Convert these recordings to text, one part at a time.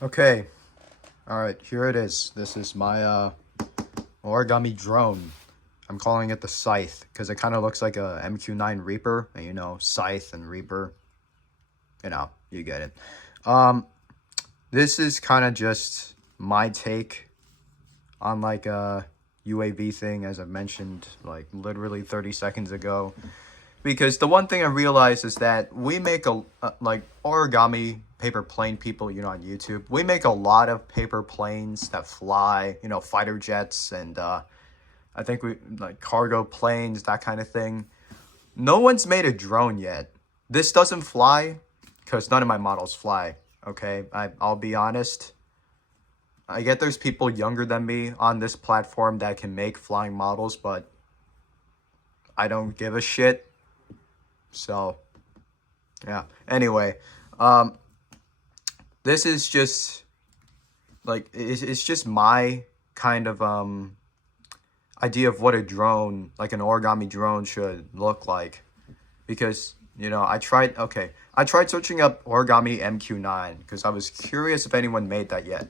Okay, alright, here it is. This is my origami drone. I'm calling it the Scythe because it kind of looks like a MQ9 Reaper. And you know, Scythe and Reaper. You know, you get it. This is kind of just my take on like a UAV thing, as I mentioned like literally 30 seconds ago. Because the one thing I realized is that we make like origami paper plane people, you know, on YouTube. We make a lot of paper planes that fly, you know, fighter jets and I think we like cargo planes, that kind of thing. No one's made a drone yet. This doesn't fly because none of my models fly. Okay, I'll be honest. I get there's people younger than me on this platform that can make flying models, but I don't give a shit. So, yeah. Anyway, this is just like it's just my kind of idea of what a drone, like an origami drone, should look like. Because you know, I tried searching up origami MQ9 because I was curious if anyone made that yet.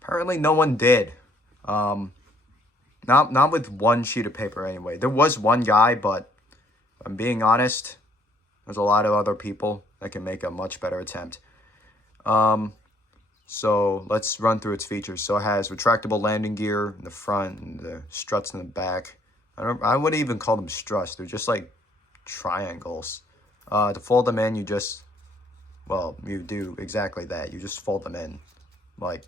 Apparently, no one did. Not with one sheet of paper anyway. There was one guy, but if I'm being honest, there's a lot of other people that can make a much better attempt. So let's run through its features. So it has retractable landing gear in the front and the struts in the back. I wouldn't even call them struts. They're just like triangles. To fold them in, you do exactly that. You just fold them in, like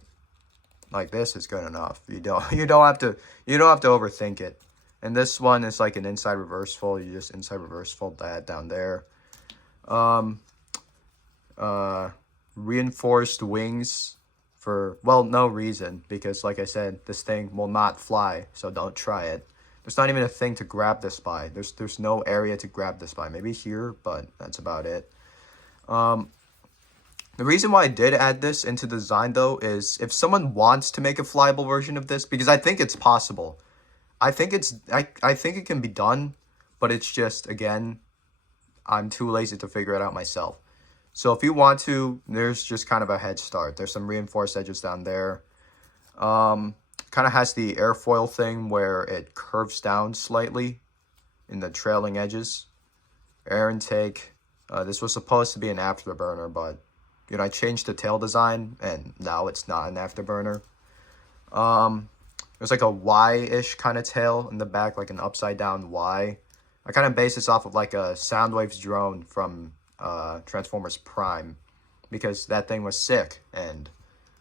this is good enough. You don't have to overthink it. And this one is like an inside reverse fold. You just inside reverse fold that down there. Reinforced wings for, well, no reason, because like I said, this thing will not fly, so don't try it. There's not even a thing to grab this by. There's no area to grab this by. Maybe here, but that's about it. The reason why I did add this into the design, though, is if someone wants to make a flyable version of this, because I think it's possible. I think it can be done, but it's just, again, I'm too lazy to figure it out myself. So if you want to, there's just kind of a head start. There's some reinforced edges down there. Kind of has the airfoil thing where it curves down slightly in the trailing edges. Air intake. This was supposed to be an afterburner, but you know, I changed the tail design and now it's not an afterburner. There's like a Y-ish kind of tail in the back, like an upside down Y. I kind of based this off of like a Soundwaves drone from Transformers Prime, because that thing was sick and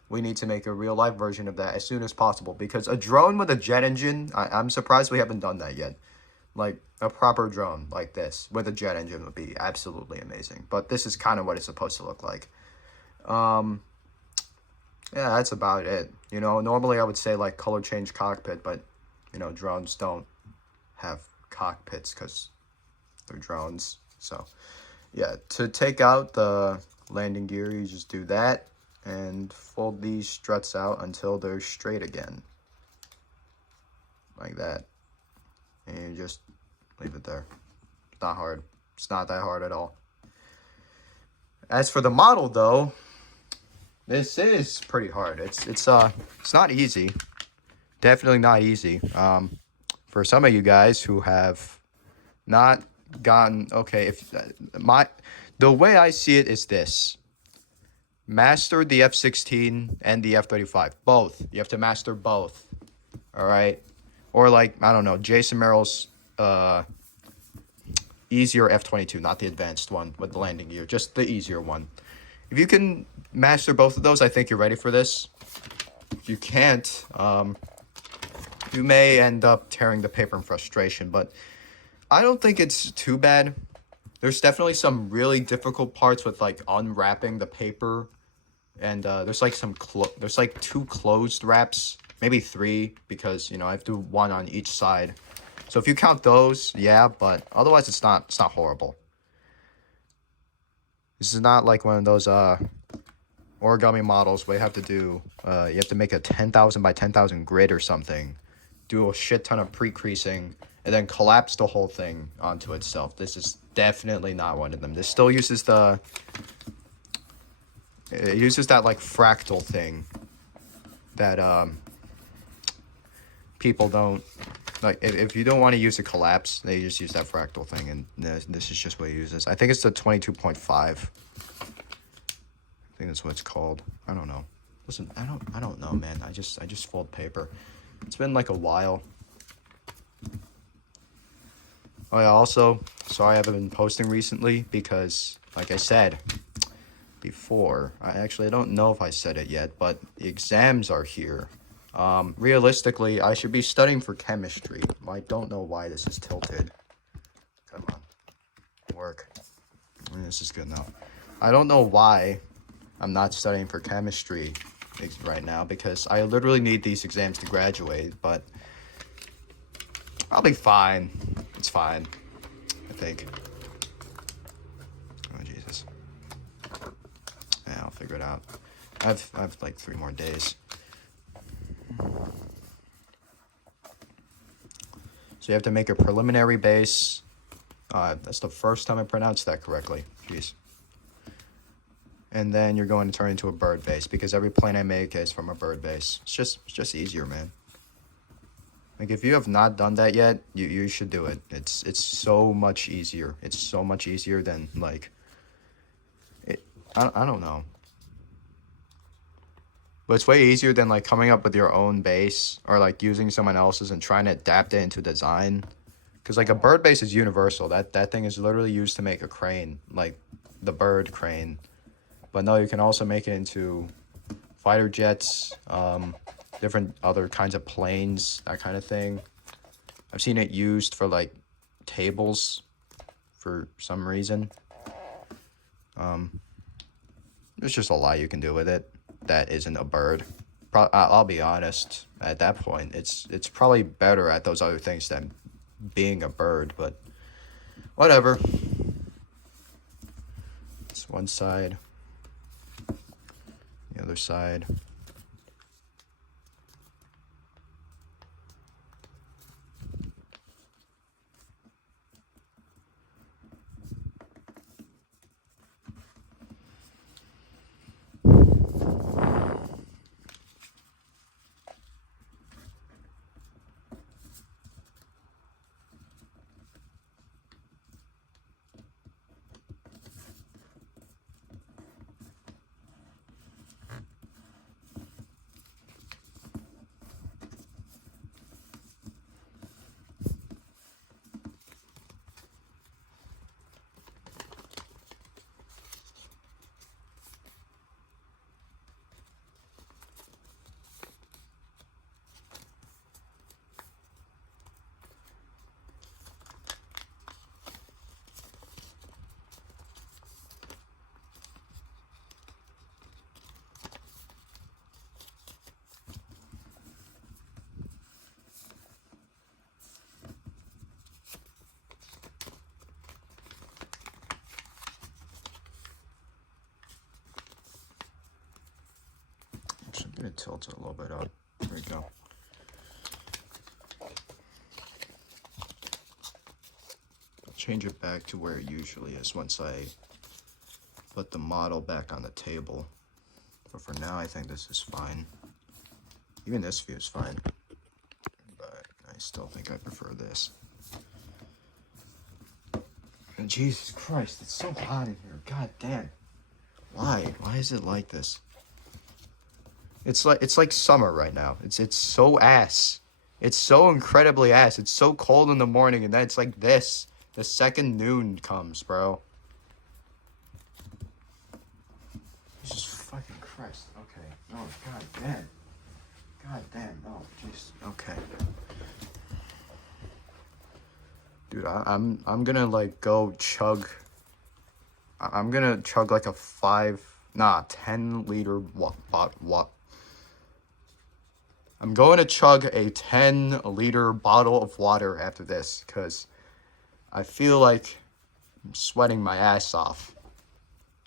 we need to make a real life version of that as soon as possible, because a drone with a jet engine, I'm surprised we haven't done that yet. Like a proper drone like this with a jet engine would be absolutely amazing, but this is kind of what it's supposed to look like. Yeah, that's about it. You know, normally I would say like color change cockpit, but you know, drones don't have cockpits because they're drones. So yeah, to take out the landing gear, you just do that and fold these struts out until they're straight again, like that, and you just leave it there. It's not hard. It's not that hard at all. As for the model, though, this is pretty hard. It's not easy. Definitely not easy. For some of you guys who have not gotten, okay, the way I see it is this: master the F-16 and the F-35, both. You have to master both. All right, or like, I don't know, Jason Merrill's easier F-22, not the advanced one with the landing gear, just the easier one. If you can master both of those, I think you're ready for this. If you can't, you may end up tearing the paper in frustration, but I don't think it's too bad. There's definitely some really difficult parts with like unwrapping the paper, and there's like there's like 2 closed wraps, maybe 3, because you know I have to do 1 on each side. So if you count those, yeah, but otherwise it's not horrible. This is not like one of those origami models where you have to do you have to make a 10,000 by 10,000 grid or something, do a shit ton of pre-creasing, and then collapse the whole thing onto itself. This is definitely not one of them. This still uses the It uses that like fractal thing that people don't like. If you don't want to use a collapse, they just use that fractal thing, and this is just what it uses. I think it's the 22.5. I think that's what it's called. I don't know. Listen, I don't know, man. I just fold paper. It's been like a while. Oh yeah, also, sorry I haven't been posting recently because, like I said before, I don't know if I said it yet, but the exams are here. Realistically, I should be studying for chemistry. I don't know why this is tilted. Come on. Work. I mean, this is good enough. I don't know why I'm not studying for chemistry right now because I literally need these exams to graduate, but I'll be fine. It's fine, I think. Oh, Jesus. Yeah, I'll figure it out. I have like 3 more days. So you have to make a preliminary base. That's the first time I pronounced that correctly. Jeez. And then you're going to turn into a bird base because every plane I make is from a bird base. It's just easier, man. Like if you have not done that yet, you should do it. It's so much easier. It's so much easier than like I don't know. But it's way easier than like coming up with your own base or like using someone else's and trying to adapt it into design. Because like a bird base is universal. That thing is literally used to make a crane, like the bird crane. But no, you can also make it into fighter jets, different other kinds of planes, that kind of thing. I've seen it used for like tables for some reason. There's just a lot you can do with it that isn't a bird. I'll be honest, at that point, it's probably better at those other things than being a bird, but whatever. It's one side, the other side. I'm gonna tilt it a little bit up. There we go. I'll change it back to where it usually is once I put the model back on the table. But for now, I think this is fine. Even this view is fine. But I still think I prefer this. And Jesus Christ, it's so hot in here. God damn. Why? Why is it like this? It's like summer right now. It's so ass. It's so incredibly ass. It's so cold in the morning, and then it's like this the second noon comes, bro. Jesus fucking Christ. Okay. Oh god damn. God damn. Oh jeez. Okay. Dude, I'm gonna like go chug. I'm gonna chug like a 10 liter what? I'm going to chug a 10-liter bottle of water after this because I feel like I'm sweating my ass off.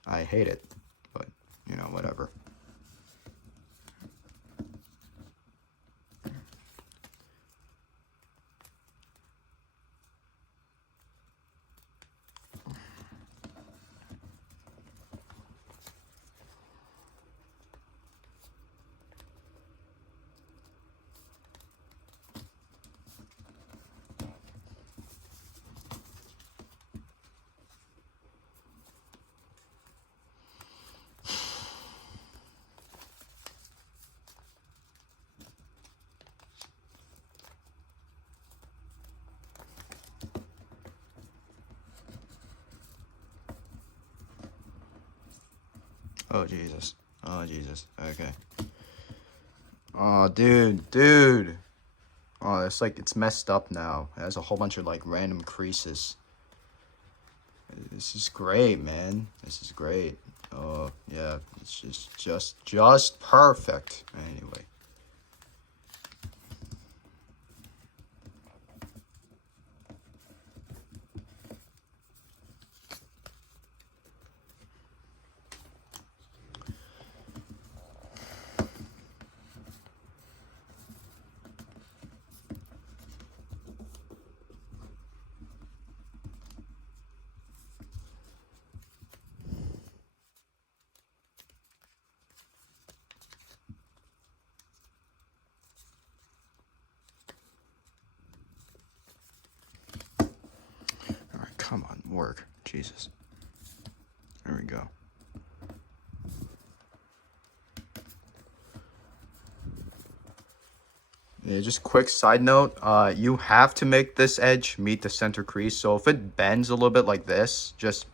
I hate it, but, you know, whatever. Oh, Jesus. Oh, Jesus. Okay. Oh, dude. Oh, it's like, it's messed up now. It has a whole bunch of, like, random creases. This is great, man. This is great. Oh, yeah. It's just perfect. Anyway. Alright, come on, work. Jesus. There we go. Yeah, just quick side note, you have to make this edge meet the center crease. So if it bends a little bit like this, just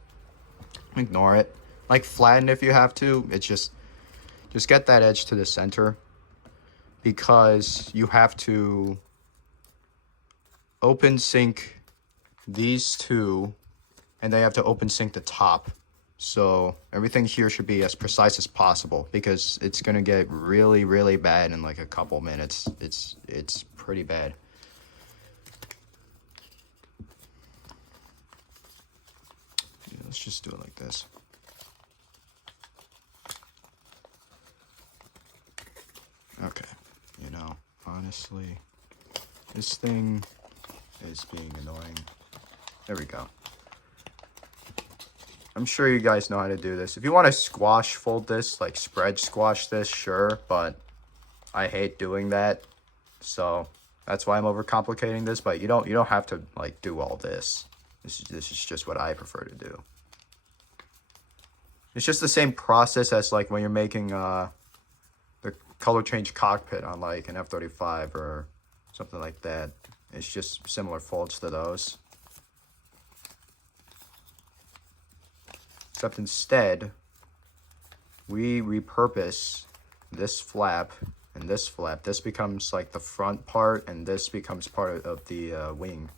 ignore it. Like flatten if you have to. It's just get that edge to the center, because you have to open sync these two, and they have to open sync the top. So everything here should be as precise as possible, because it's gonna get really, really bad in like a couple minutes. It's pretty bad. Yeah, let's just do it like this. Okay, you know, honestly, this thing is being annoying. There we go. I'm sure you guys know how to do this. If you want to squash fold this, like spread squash this, sure, but I hate doing that. So that's why I'm overcomplicating this, but you don't have to like do all this. This is just what I prefer to do. It's just the same process as like when you're making the color change cockpit on like an F-35 or something like that. It's just similar folds to those. Except instead, we repurpose this flap and this flap. This becomes like the front part, and this becomes part of the wing,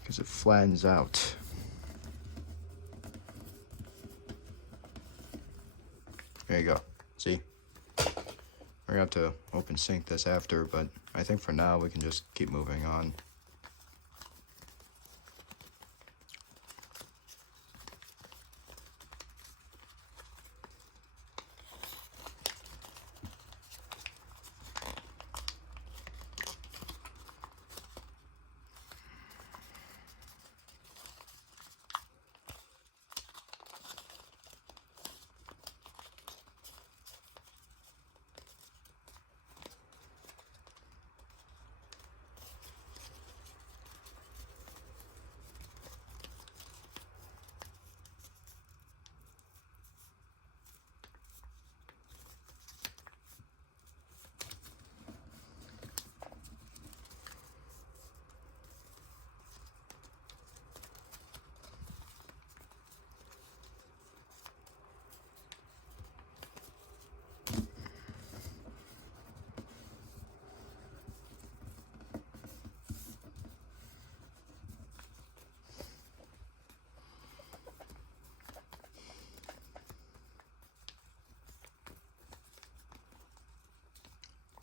because it flattens out. There you go. See? We're gonna have to open sync this after, but I think for now we can just keep moving on.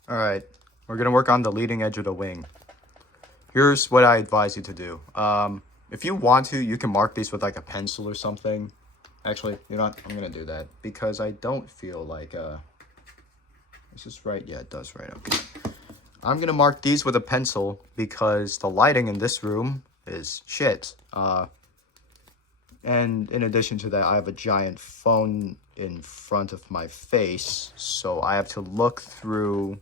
Alright, we're gonna work on the leading edge of the wing. Here's what I advise you to do. If you want to, you can mark these with like a pencil or something. Actually, you know what? I'm gonna do that, because I don't feel like, is this right? Yeah, it does, right, okay. I'm gonna mark these with a pencil because the lighting in this room is shit. And in addition to that, I have a giant phone in front of my face, so I have to look through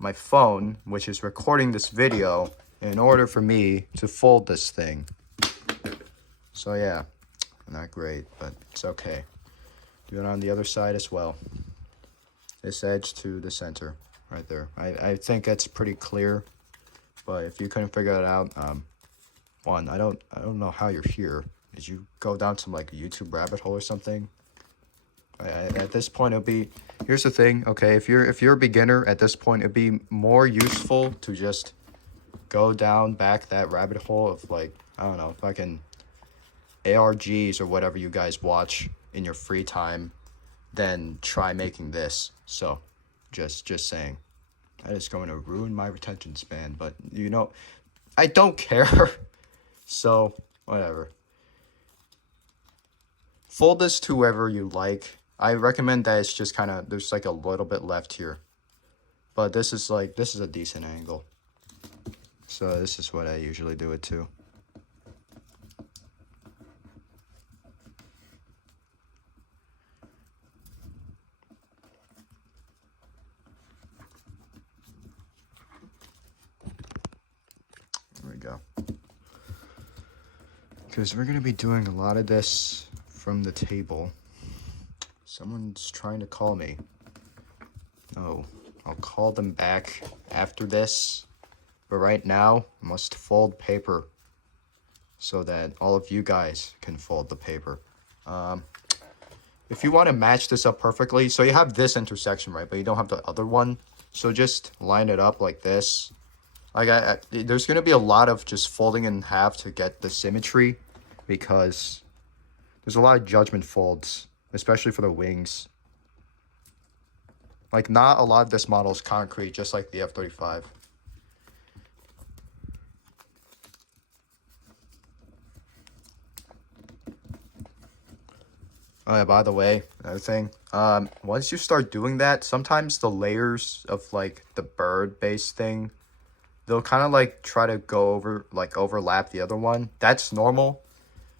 my phone, which is recording this video, in order for me to fold this thing. So yeah, not great, but it's okay. Do it on the other side as well. This edge to the center, right there. I think that's pretty clear, but if you couldn't figure it out, one, I don't know how you're here. did you go down some like YouTube rabbit hole or something? At this point, it'll be, here's the thing, okay, if you're a beginner at this point, it'd be more useful to just go down back that rabbit hole of like, I don't know, fucking ARGs or whatever you guys watch in your free time, than try making this. So, just saying. That is going to ruin my retention span, but you know, I don't care. So, whatever. Fold this to whoever you like. I recommend that it's just kind of, there's like a little bit left here. But this is a decent angle. So this is what I usually do it to. There we go. Because we're going to be doing a lot of this from the table. Someone's trying to call me. Oh, I'll call them back after this. But right now, I must fold paper so that all of you guys can fold the paper. If you want to match this up perfectly, so you have this intersection, right? But you don't have the other one. So just line it up like this. Like there's going to be a lot of just folding in half to get the symmetry, because there's a lot of judgment folds, especially for the wings. Like, not a lot of this model is concrete, just like the F-35. Oh yeah, by the way, another thing. Once you start doing that, sometimes the layers of like the bird-based thing, they'll kind of like try to go over, like overlap the other one. That's normal.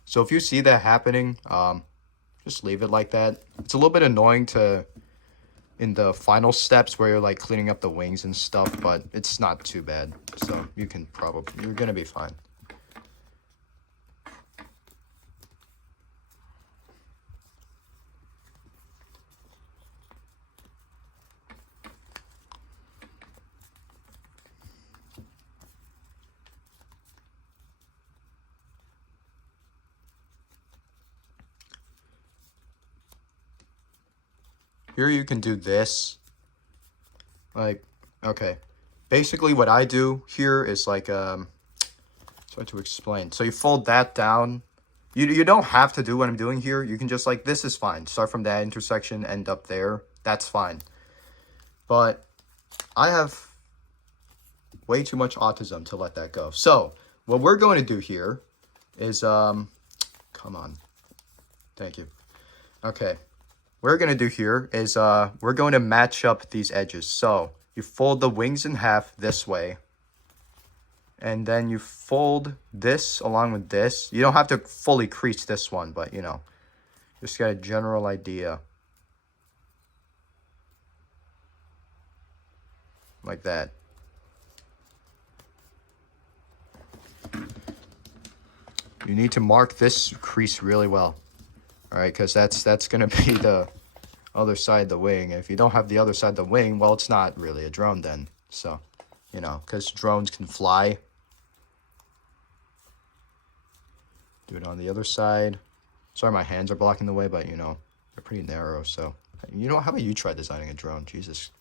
So if you see that happening, just leave it like that. It's a little bit annoying in the final steps where you're like cleaning up the wings and stuff, but it's not too bad. So you're gonna be fine. Here you can do this. Like, okay. Basically what I do here is like, it's hard to explain. So you fold that down. You don't have to do what I'm doing here. You can just like, this is fine. Start from that intersection, end up there. That's fine. But I have way too much autism to let that go. So what we're going to do here is, come on. Thank you. Okay. What we're going to do here is we're going to match up these edges. So you fold the wings in half this way. And then you fold this along with this. You don't have to fully crease this one, but you know, just get a general idea. Like that. You need to mark this crease really well. Alright, because that's going to be the other side of the wing. If you don't have the other side of the wing, well, it's not really a drone then. So, you know, because drones can fly. Do it on the other side. Sorry, my hands are blocking the way, but, you know, they're pretty narrow. So, you know, how about you try designing a drone? Jesus.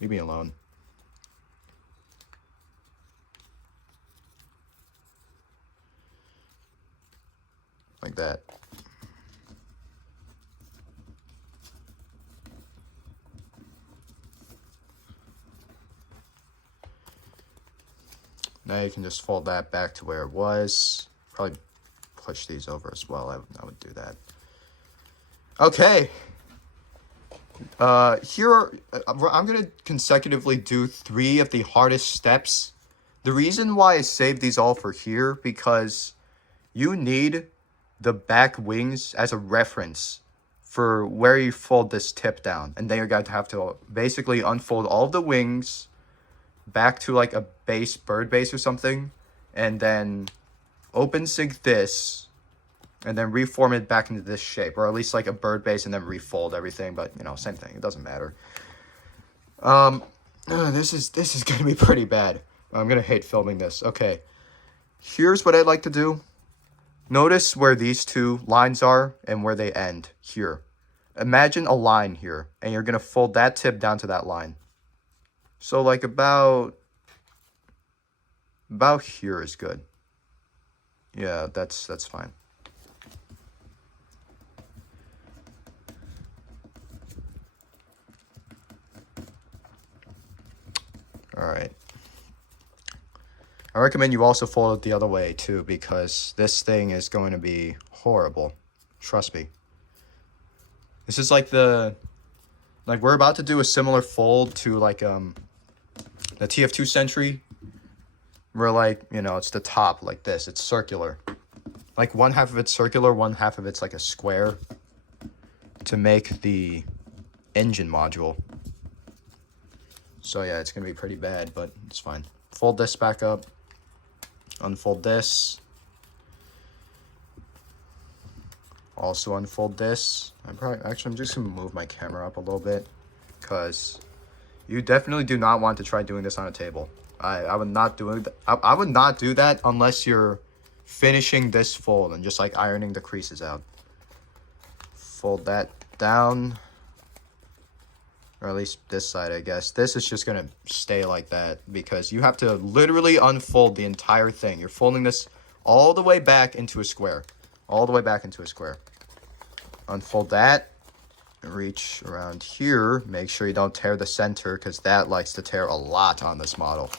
Leave me alone. Like that. Now you can just fold that back to where it was. Probably push these over as well. I would do that. Okay. Here, I'm going to consecutively do 3 of the hardest steps. The reason why I saved these all for here, because you need the back wings as a reference for where you fold this tip down. And then you're going to have to basically unfold all of the wings back to like a base, bird base or something, and then open sync this, and then reform it back into this shape, or at least like a bird base, and then refold everything. But you know, same thing. It doesn't matter. This is gonna be pretty bad. I'm gonna hate filming this. Okay, here's what I'd like to do. Notice where these two lines are and where they end here. Imagine a line here, and you're going to fold that tip down to that line. So like about here is good. Yeah, that's fine. All right. I recommend you also fold it the other way too, because this thing is going to be horrible. Trust me. This is like we're about to do a similar fold to like the TF2 Sentry. Where like, you know, it's the top like this. It's circular. Like one half of it's circular, one half of it's like a square to make the engine module. So yeah, it's gonna be pretty bad, but it's fine. Fold this back up. Unfold this. Also unfold this. I'm just gonna move my camera up a little bit, because you definitely do not want to try doing this on a table. I would not do it. I would not do that unless you're finishing this fold and just like ironing the creases out. Fold that down, or at least this side, I guess. This is just gonna stay like that because you have to literally unfold the entire thing. You're folding this all the way back into a square. All the way back into a square. Unfold that. Reach around here. Make sure you don't tear the center, because that likes to tear a lot on this model.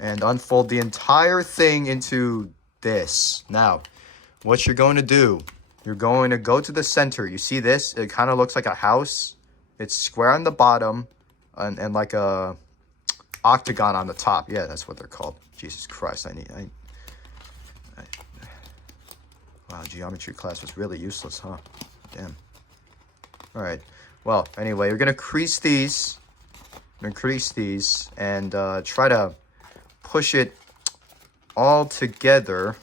And unfold the entire thing into this. Now, what you're going to do, you're going to go to the center. You see this? It kind of looks like a house. It's square on the bottom and like a octagon on the top. Yeah, that's what they're called. Jesus Christ, wow, geometry class was really useless, huh? Damn. All right. Well, anyway, you're going to crease these. And try to push it all together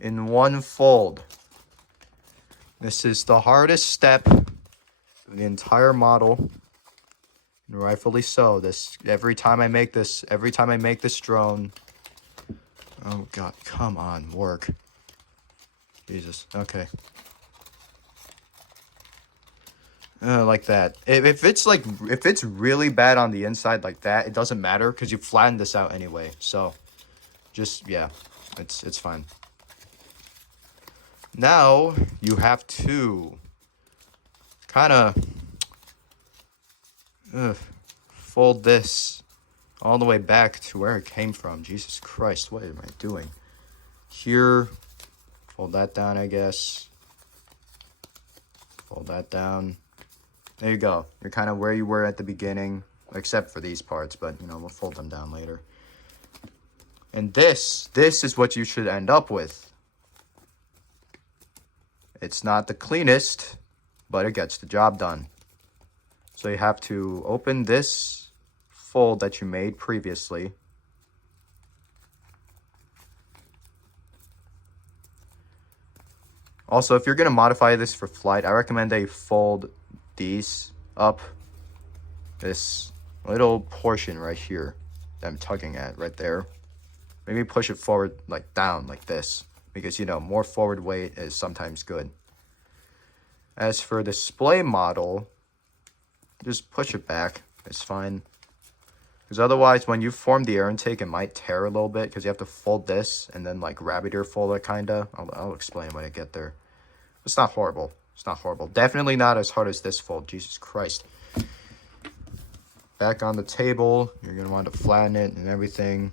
in one fold. This is the hardest step of the entire model. And rightfully so. Every time I make this drone. Oh, God. Come on. Work. Jesus. Okay. Like that. If it's really bad on the inside like that, it doesn't matter because you flattened this out anyway. So, just, yeah, it's fine. Now, you have to kind of fold this all the way back to where it came from. Jesus Christ, what am I doing? Here, fold that down, I guess. Fold that down. There you go. You're kind of where you were at the beginning, except for these parts, but, you know, we'll fold them down later. And this is what you should end up with. It's not the cleanest, but it gets the job done. So you have to open this fold that you made previously. Also, if you're going to modify this for flight, I recommend that you fold these up, this little portion right here that I'm tugging at right there. Maybe push it forward, like down like this, because, you know, more forward weight is sometimes good. As for the display model, just push it back. It's fine. Because otherwise, when you form the air intake, it might tear a little bit because you have to fold this and then like rabbit ear fold it, kind of. I'll explain when I get there. It's not horrible. It's not horrible. Definitely not as hard as this fold. Jesus Christ. Back on the table. You're going to want to flatten it and everything.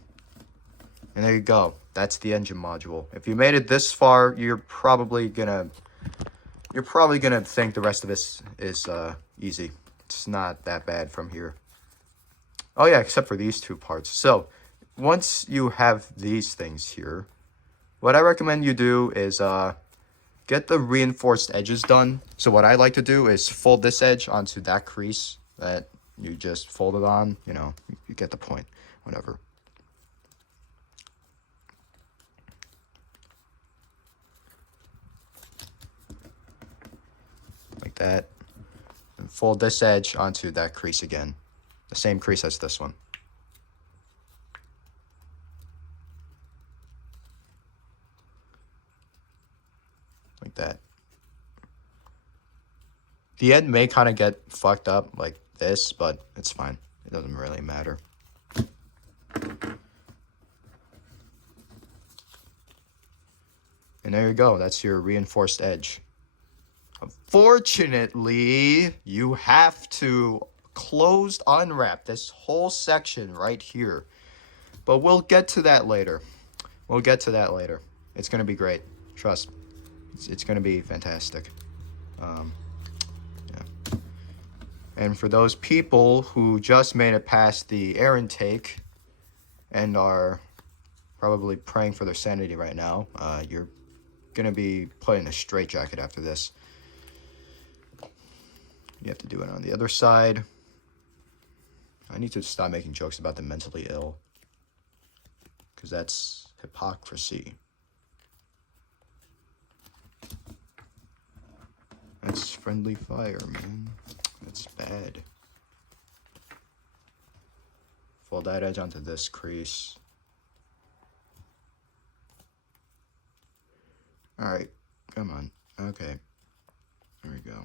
And there you go. That's the engine module. If you made it this far, you're probably gonna think the rest of this is easy. It's not that bad from here. Oh yeah, except for these two parts. So once you have these things here, what I recommend you do is get the reinforced edges done. So what I like to do is fold this edge onto that crease that you just folded on. You know, you get the point. Whatever. Like that. And fold this edge onto that crease again. The same crease as this one. The end may kind of get fucked up like this, but it's fine. It doesn't really matter. And there you go. That's your reinforced edge. Unfortunately, you have to unwrap this whole section right here. But we'll get to that later. We'll get to that later. It's going to be great. Trust. It's going to be fantastic. Yeah. And for those people who just made it past the air intake and are probably praying for their sanity right now, you're going to be put in a straitjacket after this. You have to do it on the other side. I need to stop making jokes about the mentally ill, because that's hypocrisy. That's friendly fire, man. That's bad. Fold that edge onto this crease. Alright, come on. Okay. There we go.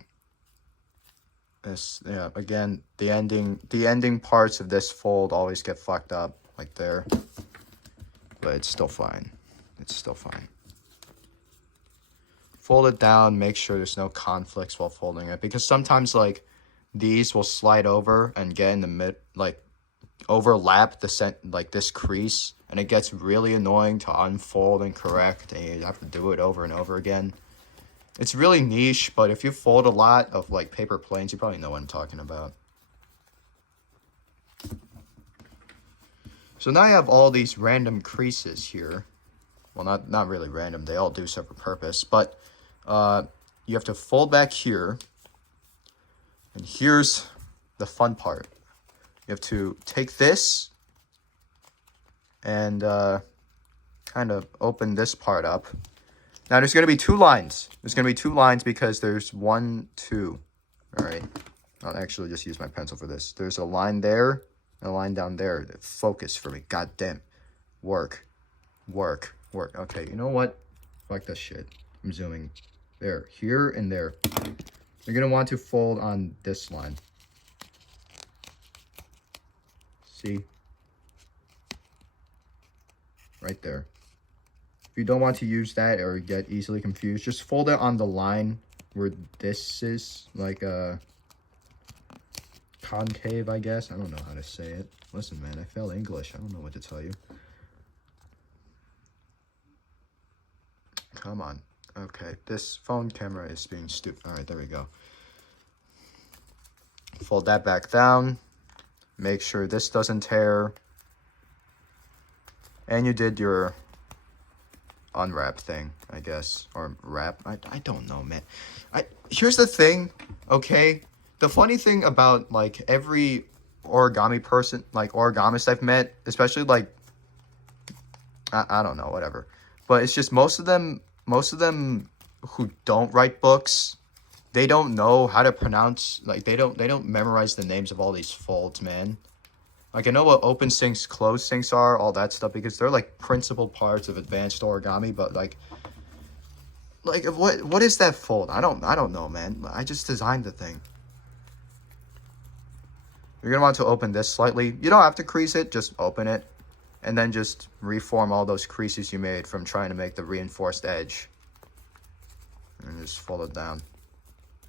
This, yeah, again, the ending parts of this fold always get fucked up, like there. But it's still fine. It's still fine. Fold it down, make sure there's no conflicts while folding it, because sometimes like these will slide over and get in the mid, like overlap the like this crease, and it gets really annoying to unfold and correct, and you have to do it over and over again. It's really niche, but if you fold a lot of like paper planes, you probably know what I'm talking about. So now you have all these random creases here. Well, not really random, they all do serve a purpose, but you have to fold back here, and here's the fun part. You have to take this and kind of open this part up. Now there's going to be two lines. There's going to be two lines because there's 1, 2. All right. I'll actually just use my pencil for this. There's a line there and a line down there. Focus for me. God damn. Work. Okay, you know what? Fuck this shit. I'm zooming. There. Here and there. You're going to want to fold on this line. See? Right there. If you don't want to use that or get easily confused, just fold it on the line where this is, like a concave, I guess. I don't know how to say it. Listen, man, I failed English. I don't know what to tell you. Come on. Okay, this phone camera is being stupid. All right, there we go. Fold that back down. Make sure this doesn't tear. And you did your unwrap thing, I guess. Or wrap. I don't know, man. Here's the thing, okay? The funny thing about, like, every origami person, like, origamist I've met, especially, like, I don't know, whatever. But it's just most of them who don't write books, they don't know how to pronounce, like, they don't memorize the names of all these folds, man. Like, I know what open sinks, closed sinks are, all that stuff, because they're, like, principal parts of advanced origami, but, like, what is that fold? I don't know, man. I just designed the thing. You're going to want to open this slightly. You don't have to crease it, just open it. And then just reform all those creases you made from trying to make the reinforced edge. And just fold it down.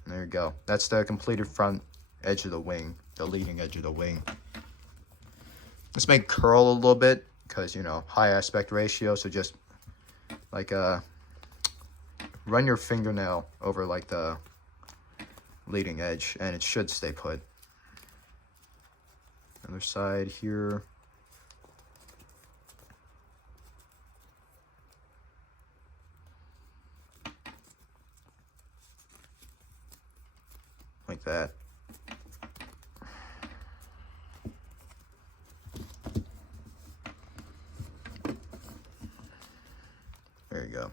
And there you go. That's the completed front edge of the wing. The leading edge of the wing. Let's make curl a little bit. Because, you know, high aspect ratio. So just, like, run your fingernail over, like, the leading edge. And it should stay put. Other side here. Like that. There you go.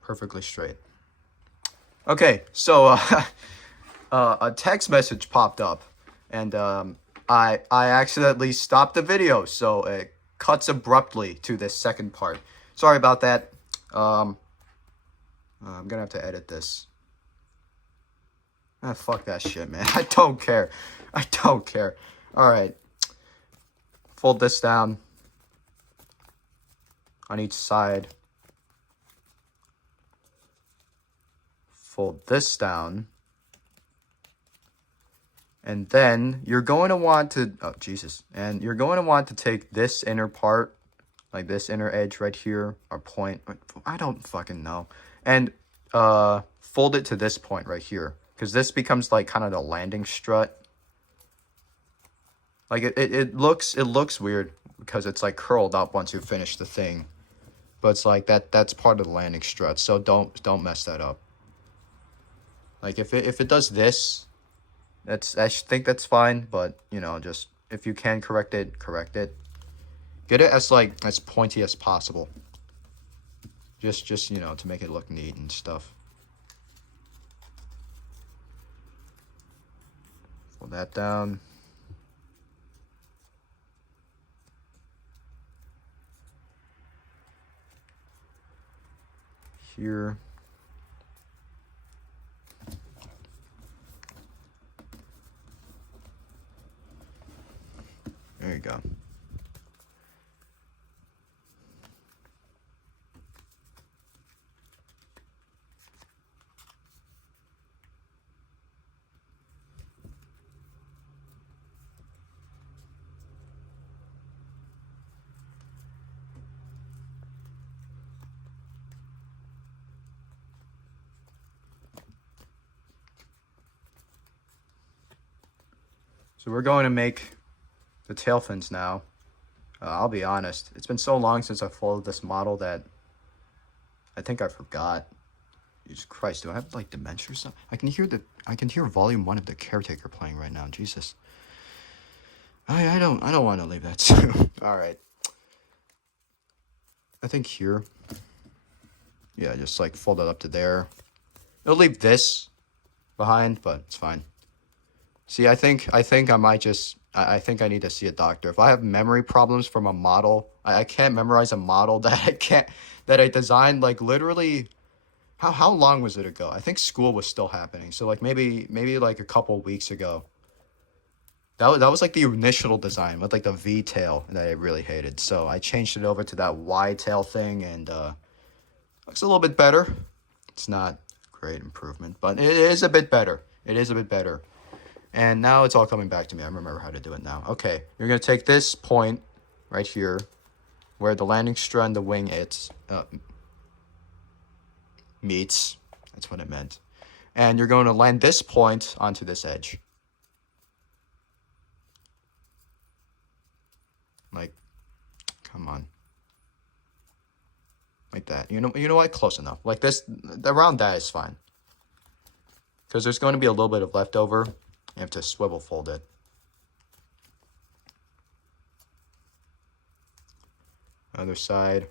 Perfectly straight. Okay, so a text message popped up, and I accidentally stopped the video, so it cuts abruptly to this second part. Sorry about that. I'm gonna have to edit this. Ah, fuck that shit, man. I don't care. I don't care. Alright. Fold this down on each side. Fold this down. And then you're going to want to, oh, Jesus. And you're going to want to take this inner part, like this inner edge right here, or point, I don't fucking know. And fold it to this point right here. Because this becomes like kind of the landing strut. Like it looks weird because it's like curled up once you finish the thing. But it's like that's part of the landing strut, so don't mess that up. Like if it does this, I think that's fine, but you know, just if you can correct it. Get it as like as pointy as possible. Just you know, to make it look neat and stuff. Fold that down. Here. There you go. So we're going to make the tail fins now. I'll be honest, it's been so long since I folded this model that I think I forgot. Jesus Christ, do I have like dementia or something? I can hear volume 1 of The Caretaker playing right now. Jesus. I don't want to leave that too. All right. I think here. Yeah, just like fold it up to there. It'll leave this behind, but it's fine. See, I think I might just, I think I need to see a doctor. If I have memory problems from a model, I can't memorize a model that I designed like literally, how long was it ago? I think school was still happening. So like maybe like a couple weeks ago. That was like the initial design with like the V tail that I really hated. So I changed it over to that Y tail thing and looks a little bit better. It's not a great improvement, but it is a bit better. It is a bit better. And now it's all coming back to me. I remember how to do it now. Okay, you're going to take this point right here where the landing strut and the wing meets. That's what it meant. And you're going to land this point onto this edge. Like, come on. Like that. You know what? Close enough. Like this, around that is fine. Because there's going to be a little bit of leftover. You have to swivel fold it. Other side.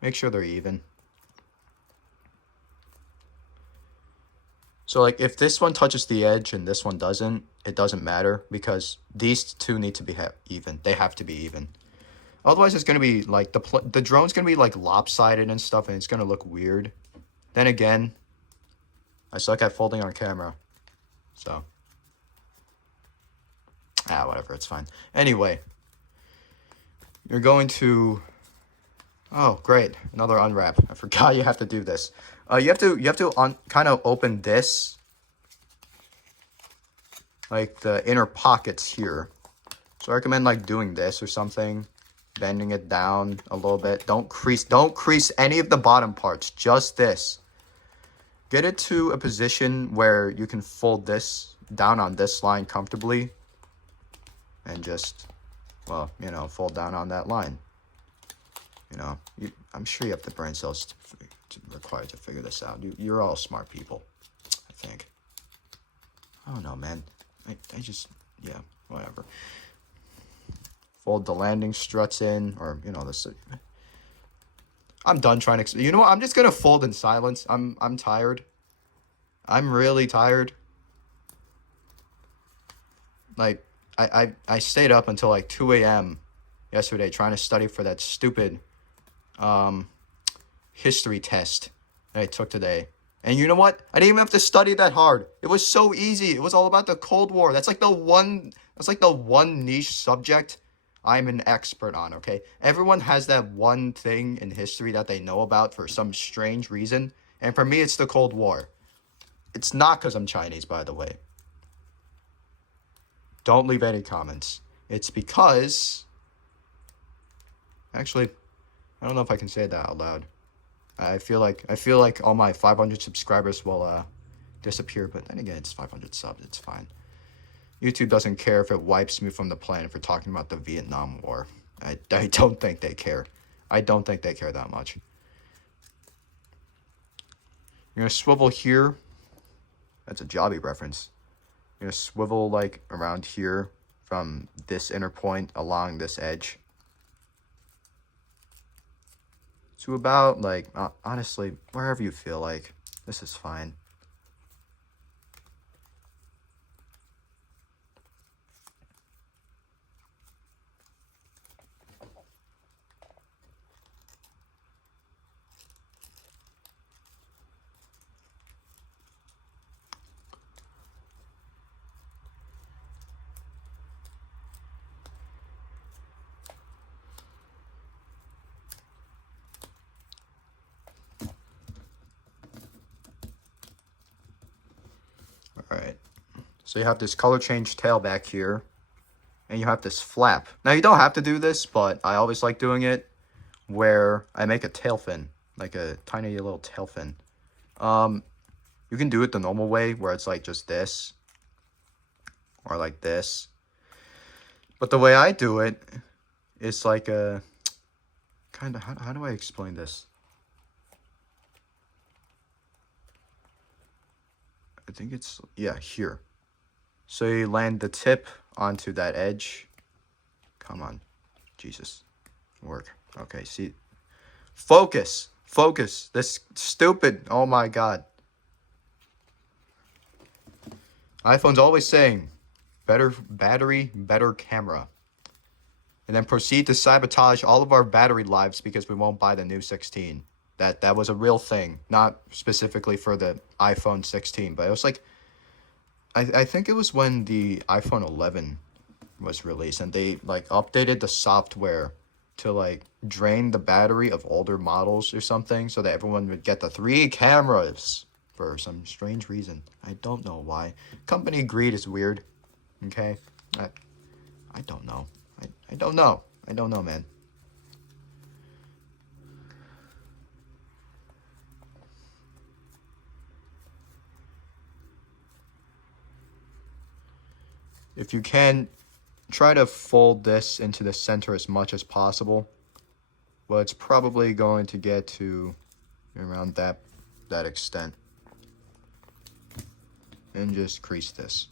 Make sure they're even. So like if this one touches the edge and this one doesn't, it doesn't matter because these two need to be even. They have to be even. Otherwise it's going to be like the drone's going to be like lopsided and stuff and it's going to look weird. Then again, I suck at folding on camera. So whatever, it's fine. Anyway, you're going to, oh great, another unwrap. I forgot you have to do this. You have to kind of open this, like the inner pockets here. So I recommend like doing this or something, bending it down a little bit. Don't crease any of the bottom parts, just this. Get it to a position where you can fold this down on this line comfortably. And just, well, you know, fold down on that line. You know, I'm sure you have the brain cells required to figure this out. You're all smart people, I think. I don't know, man. I just, yeah, whatever. Fold the landing struts in, or, you know, this. I'm done trying to, you know what? I'm just going to fold in silence. I'm tired. I'm really tired. Like, I stayed up until like 2 a.m. yesterday trying to study for that stupid history test that I took today. And you know what? I didn't even have to study that hard. It was so easy. It was all about the Cold War. That's like the one niche subject I'm an expert on, okay? Everyone has that one thing in history that they know about for some strange reason. And for me, it's the Cold War. It's not because I'm Chinese, by the way. Don't leave any comments. It's because... Actually, I don't know if I can say that out loud. I feel like all my 500 subscribers will disappear, but then again, it's 500 subs. It's fine. YouTube doesn't care if it wipes me from the planet for talking about the Vietnam War. I don't think they care. I don't think they care that much. You're gonna swivel here. That's a Jobby reference. You're gonna swivel like around here from this inner point along this edge. To about like, honestly, wherever you feel like. This is fine. Alright, so you have this color change tail back here, and you have this flap. Now you don't have to do this, but I always like doing it, where I make a tail fin, like a tiny little tail fin. You can do it the normal way, where it's like just this, or like this. But the way I do it, it's like a, kind of, how do I explain this? I think it's, yeah, here. So you land the tip onto that edge. Come on. Jesus. Work. Okay, see. Focus. Focus. This stupid. Oh my god. iPhone's always saying, better battery, better camera. And then proceed to sabotage all of our battery lives because we won't buy the new 16. That was a real thing, not specifically for the iPhone 16, but it was like, I think it was when the iPhone 11 was released, and they like updated the software to like drain the battery of older models or something, so that everyone would get the 3 cameras for some strange reason. I don't know why. Company greed is weird. Okay, I don't know. I don't know. I don't know, man. If you can, try to fold this into the center as much as possible. Well, it's probably going to get to around that extent. And just crease this.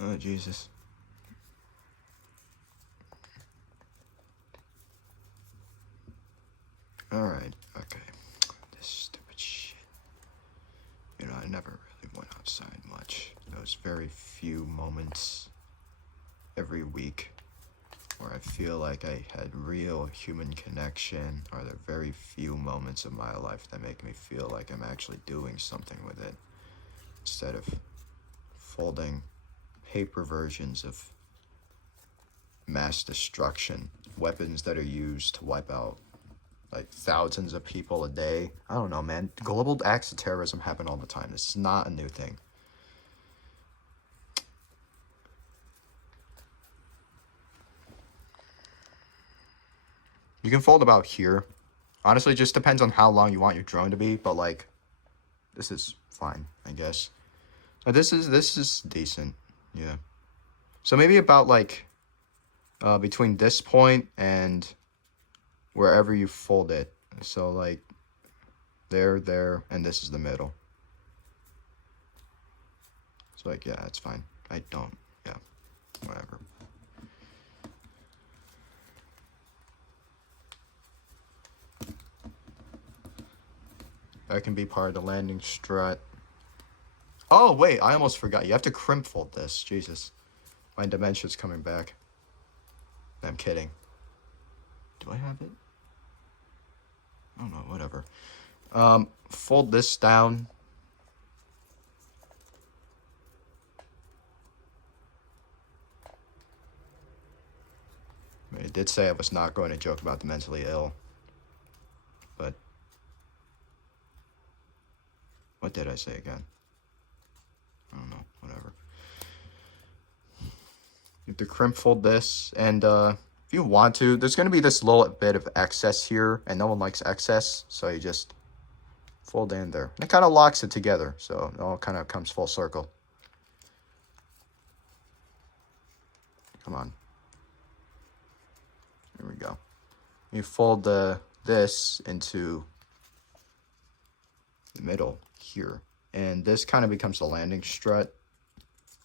Oh, Jesus. Alright, okay. This stupid shit. You know, I never really went outside much. Those very few moments every week where I feel like I had real human connection are the very few moments of my life that make me feel like I'm actually doing something with it. Instead of folding paper versions of mass destruction, weapons that are used to wipe out like thousands of people a day. I don't know, man. Global acts of terrorism happen all the time. This is not a new thing. You can fold about here. Honestly, it just depends on how long you want your drone to be, but like, this is fine, I guess. But this is decent, yeah. So maybe about like, between this point and wherever you fold it. So like, there, and this is the middle. So like, yeah, that's fine. I don't, yeah, whatever. That can be part of the landing strut. Oh, wait, I almost forgot. You have to crimp fold this. Jesus. My dementia's coming back. I'm kidding. Do I have it? I don't know, whatever. Fold this down. I did say I was not going to joke about the mentally ill, but what did I say again? I don't know, whatever. You have to crimp fold this, and if you want to, there's going to be this little bit of excess here, and no one likes excess, so you just fold in there. And it kind of locks it together, so it all kind of comes full circle. Come on. Here we go. You fold this into the middle here, and this kind of becomes the landing strut.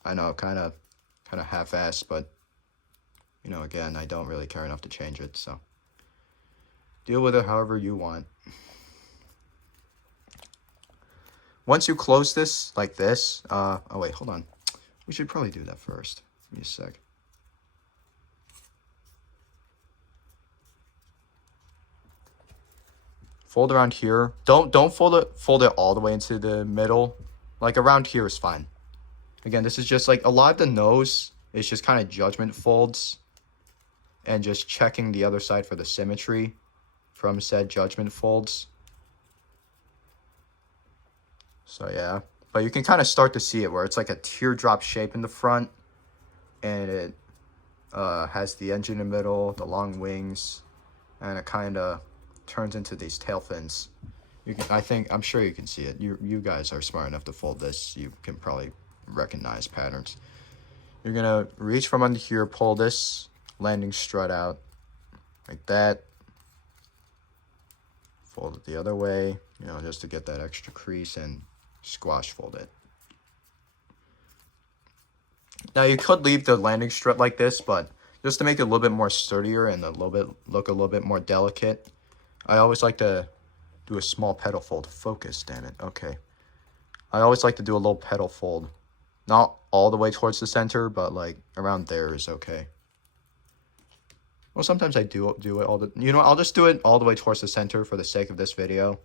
I know, kind of half-assed, but you know, again, I don't really care enough to change it, so deal with it however you want. Once you close this like this, oh wait, hold on. We should probably do that first. Give me a sec. Fold around here. Don't fold it all the way into the middle. Like around here is fine. Again, this is just like a lot of the nose is just kind of judgment folds and just checking the other side for the symmetry from said judgment folds. So yeah, but you can kind of start to see it where it's like a teardrop shape in the front, and it has the engine in the middle, the long wings, and it kind of turns into these tail fins. You can, I'm sure you can see it. You guys are smart enough to fold this. You can probably recognize patterns. You're gonna reach from under here, pull this landing strut out like that. Fold it the other way, you know, just to get that extra crease, and squash fold it. Now you could leave the landing strut like this, but just to make it a little bit more sturdier and look a little bit more delicate, I always like to do a small petal fold. Focus, damn it. Okay. I always like to do a little petal fold. Not all the way towards the center, but like around there is okay. Well, sometimes I do it all the... You know, I'll just do it all the way towards the center for the sake of this video.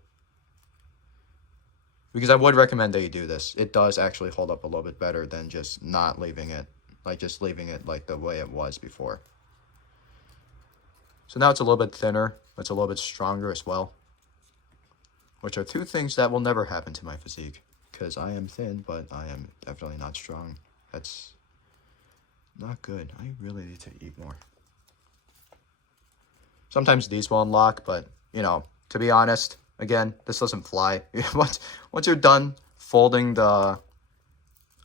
Because I would recommend that you do this. It does actually hold up a little bit better than just not leaving it. Like just leaving it like the way it was before. So now it's a little bit thinner. It's a little bit stronger as well. Which are two things that will never happen to my physique. Because I am thin, but I am definitely not strong. That's not good. I really need to eat more. Sometimes these will unlock, but, you know, to be honest, again, this doesn't fly. Once you're done folding the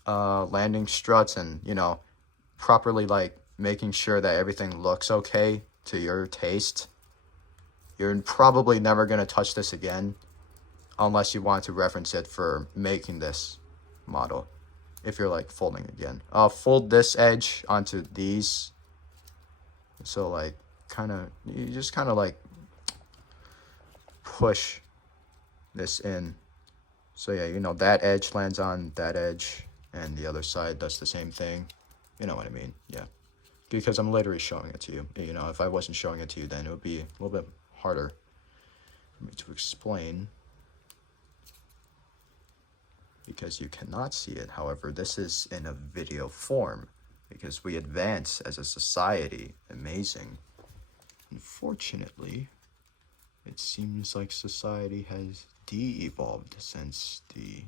landing struts and, you know, properly, like, making sure that everything looks okay to your taste, you're probably never going to touch this again unless you want to reference it for making this model, if you're, like, folding again. Fold this edge onto these. So, like, you just kind of like push this in. So yeah, you know, that edge lands on that edge and the other side does the same thing. You know what I mean? Yeah. Because I'm literally showing it to you. You know, if I wasn't showing it to you, then it would be a little bit harder for me to explain. Because you cannot see it. However, this is in a video form. Because we advance as a society. Amazing. Unfortunately, it seems like society has de-evolved since the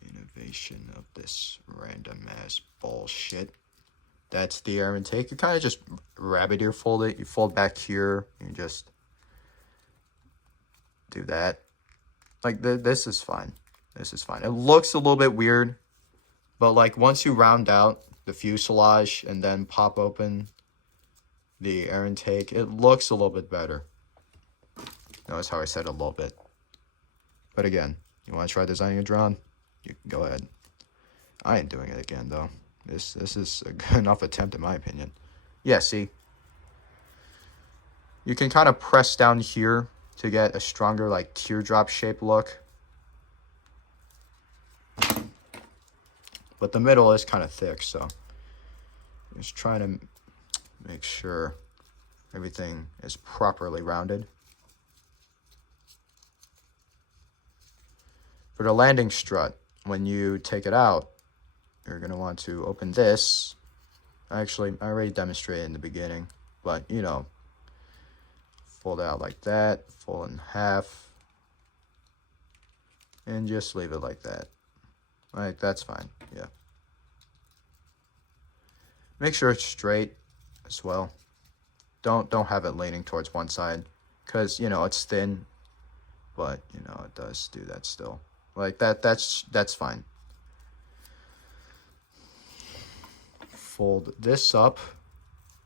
innovation of this random ass bullshit. That's the air intake. You kind of just rabbit ear fold it. You fold back here. You just do that. Like, this is fine. This is fine. It looks a little bit weird, but like once you round out the fuselage and then pop open the air intake, it looks a little bit better. Notice how I said a little bit. But again, you want to try designing a drone? You can go ahead. I ain't doing it again, though. This is a good enough attempt, in my opinion. Yeah, see? You can kind of press down here to get a stronger, like, teardrop shape look. But the middle is kind of thick, so just trying to make sure everything is properly rounded. For the landing strut, when you take it out, you're going to want to open this. Actually, I already demonstrated in the beginning, but you know, fold it out like that, fold in half, and just leave it like that. Like, that's fine, yeah. Make sure it's straight as well. Don't have it leaning towards one side, because, you know, it's thin, but, you know, it does do that still. Like, that's fine. Fold this up,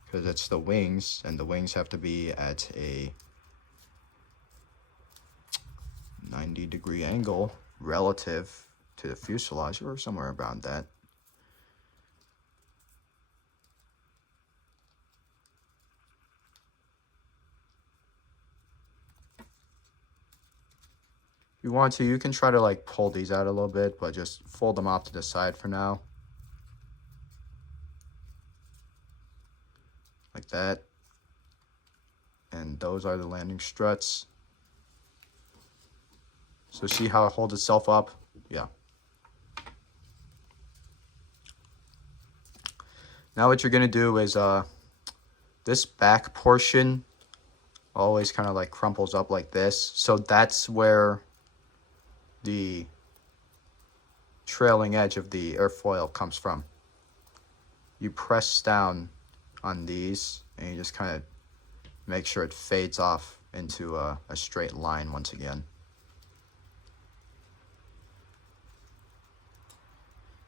because it's the wings, and the wings have to be at a 90-degree angle relative to the fuselage, or somewhere around that. If you want to, you can try to like pull these out a little bit, but just fold them off to the side for now. Like that. And those are the landing struts. So see how it holds itself up? Yeah. Now what you're going to do is this back portion always kind of like crumples up like this. So that's where the trailing edge of the airfoil comes from. You press down on these and you just kind of make sure it fades off into a straight line once again.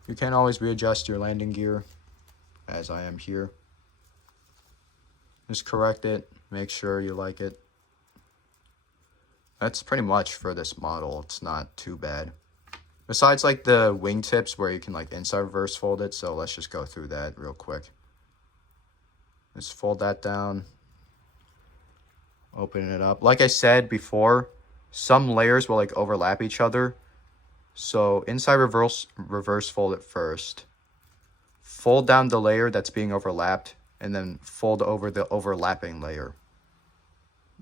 You can always readjust your landing gear, as I am here. Just correct it, make sure you like it. That's pretty much for this model. It's not too bad. Besides like the wingtips where you can like inside reverse fold it, so let's just go through that real quick. Just fold that down. Open it up. Like I said before, some layers will like overlap each other. So inside reverse fold it first. Fold down the layer that's being overlapped and then fold over the overlapping layer.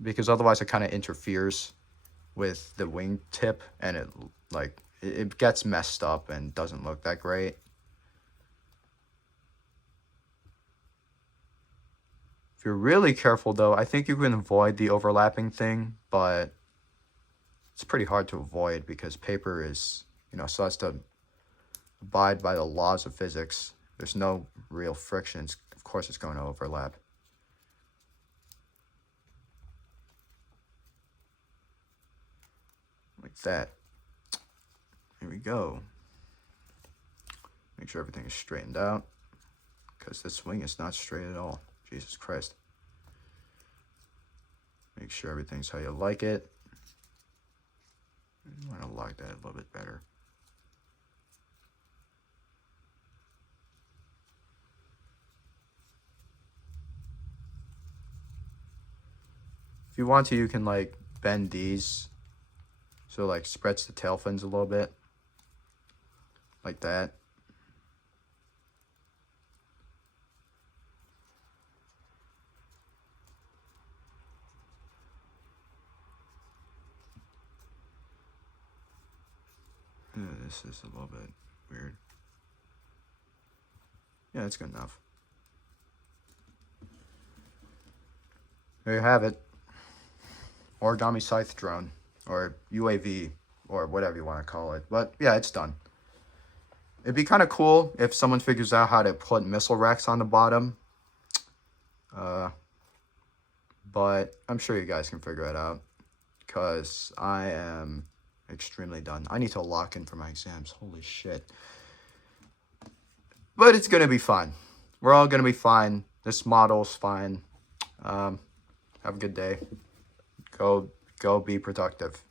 Because otherwise it kind of interferes with the wing tip and it gets messed up and doesn't look that great. If you're really careful though, I think you can avoid the overlapping thing, but it's pretty hard to avoid because paper is, you know, so as to abide by the laws of physics. There's no real frictions. Of course it's going to overlap. Like that. Here we go. Make sure everything is straightened out, because this wing is not straight at all. Jesus Christ. Make sure everything's how you like it. I want to like that a little bit better. If you want to, you can like bend these so like spreads the tail fins a little bit. Like that. This is a little bit weird. Yeah, that's good enough. There you have it. Origami Scythe drone, or UAV, or whatever you want to call it. But yeah, it's done. It'd be kind of cool if someone figures out how to put missile racks on the bottom. But I'm sure you guys can figure it out, because I am extremely done. I need to lock in for my exams. Holy shit. But it's going to be fine. We're all going to be fine. This model's fine. Have a good day. Go be productive.